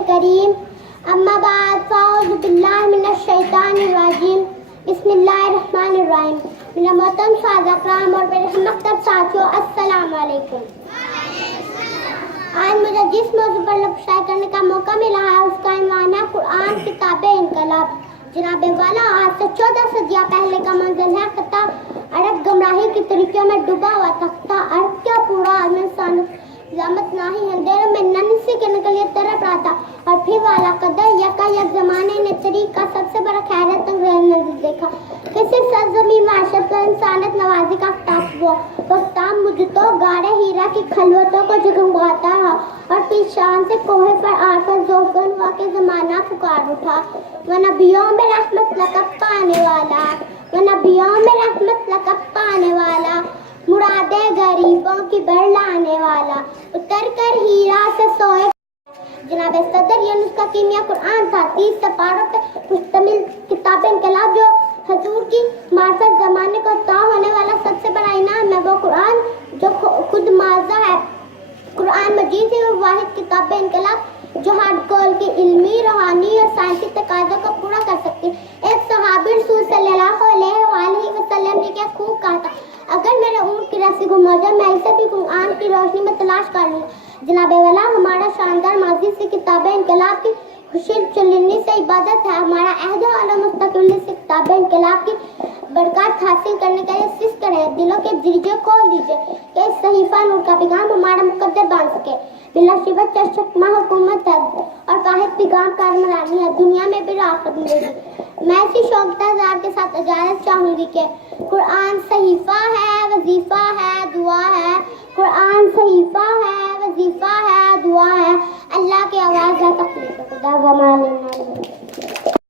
الکریم اما بعد فاعوذ باللہ من الشیطان الرجیم بسم اللہ الرحمن الرحیم. میرا محترم ساتھ اکرام اور میرے ہم مکتب ساتھیوں السلام علیکم. آج مجھے جس موضوع پر شائع کرنے کا موقع ملا ہے اس کا عنوان ہے قرآن کتاب انقلاب. جناب والا آج سے 14 صدیاں پہلے کا منزل ہے. خطہ عرب گمراہی کے طریقوں میں ڈوبا ہوا تھا. خطہ عرب کیا پورا عالم انسان زامت نہیں اندھیروں میں ننسی کے نکلیے تڑپ رہا تھا. اور پھر والا قدر یکا یک زمانے نے طریق کا سب سے بڑا خیرت انگیز دیکھا. کسی سرزمین معاشرت و انسانیت نوازی کا خطاب ہوا. وقتام مجھ تو گاڑے ہیرا کی خلوتوں کو جگمگاتا رہا اور پھر شان سے کوہ پر آر پر زوفن ہوا کہ زمانہ پکار اٹھا. وہ نبیوں میں رحمت لقب پانے والا, وہ نبیوں میں رحمت لقب پانے والا, مرادیں غریبوں کی بڑھ لانے والا, اتر کر ہیرا سے سوئے. جناب صدر یونس کا کیمیا قرآن تھا. 30 سپاروں پہ مشتمل کتاب انقلاب جو حضور کی معرفت زمانے کو عطا ہونے والا سب سے بڑا انعام ہے. وہ قرآن جو خود ماضا ہے. قرآن مجید ہے وہ واحد کتاب انقلاب جو ہر کول کی علمی, روحانی اور سائنسی تقاضوں کو پورا کر سکتی ہے. ایک صحابی رسول صلی اللہ علیہ وآلہ وسلم نے کیا خوب کہا تھا, اگر میرے اونٹ کی رسی گم ہو جائے میں اسے بھی قرآن کی روشنی میں تلاش کر لوں. جناب والا ہمارا شاندار ماضی سے کتاب انقلاب کی خوشی چلنے سے عبادت ہے. ہمارا عہد و مستقبل سے کتاب انقلاب کی برکات حاصل کرنے کے لیے سست کرے. دلوں کے دریجے کھول دیجیے کہ اس صحیفہ نور کا پیغام ہمارا مقدر بن سکے. بلا شبہ چشمہ حکومت ہے اور واحد پیغام کارمرانی ہے, دنیا میں بھی راحت ملے گی. میں اسی شوق تزار کے ساتھ اجازت چاہوں گی کہ قرآن صحیفہ ہے, وظیفہ ہے, دعا ہے. قرآن صحیفہ ہے, وظیفہ ہے, دعا ہے. اللہ کی آواز ہے, تخلیق خدا زمان.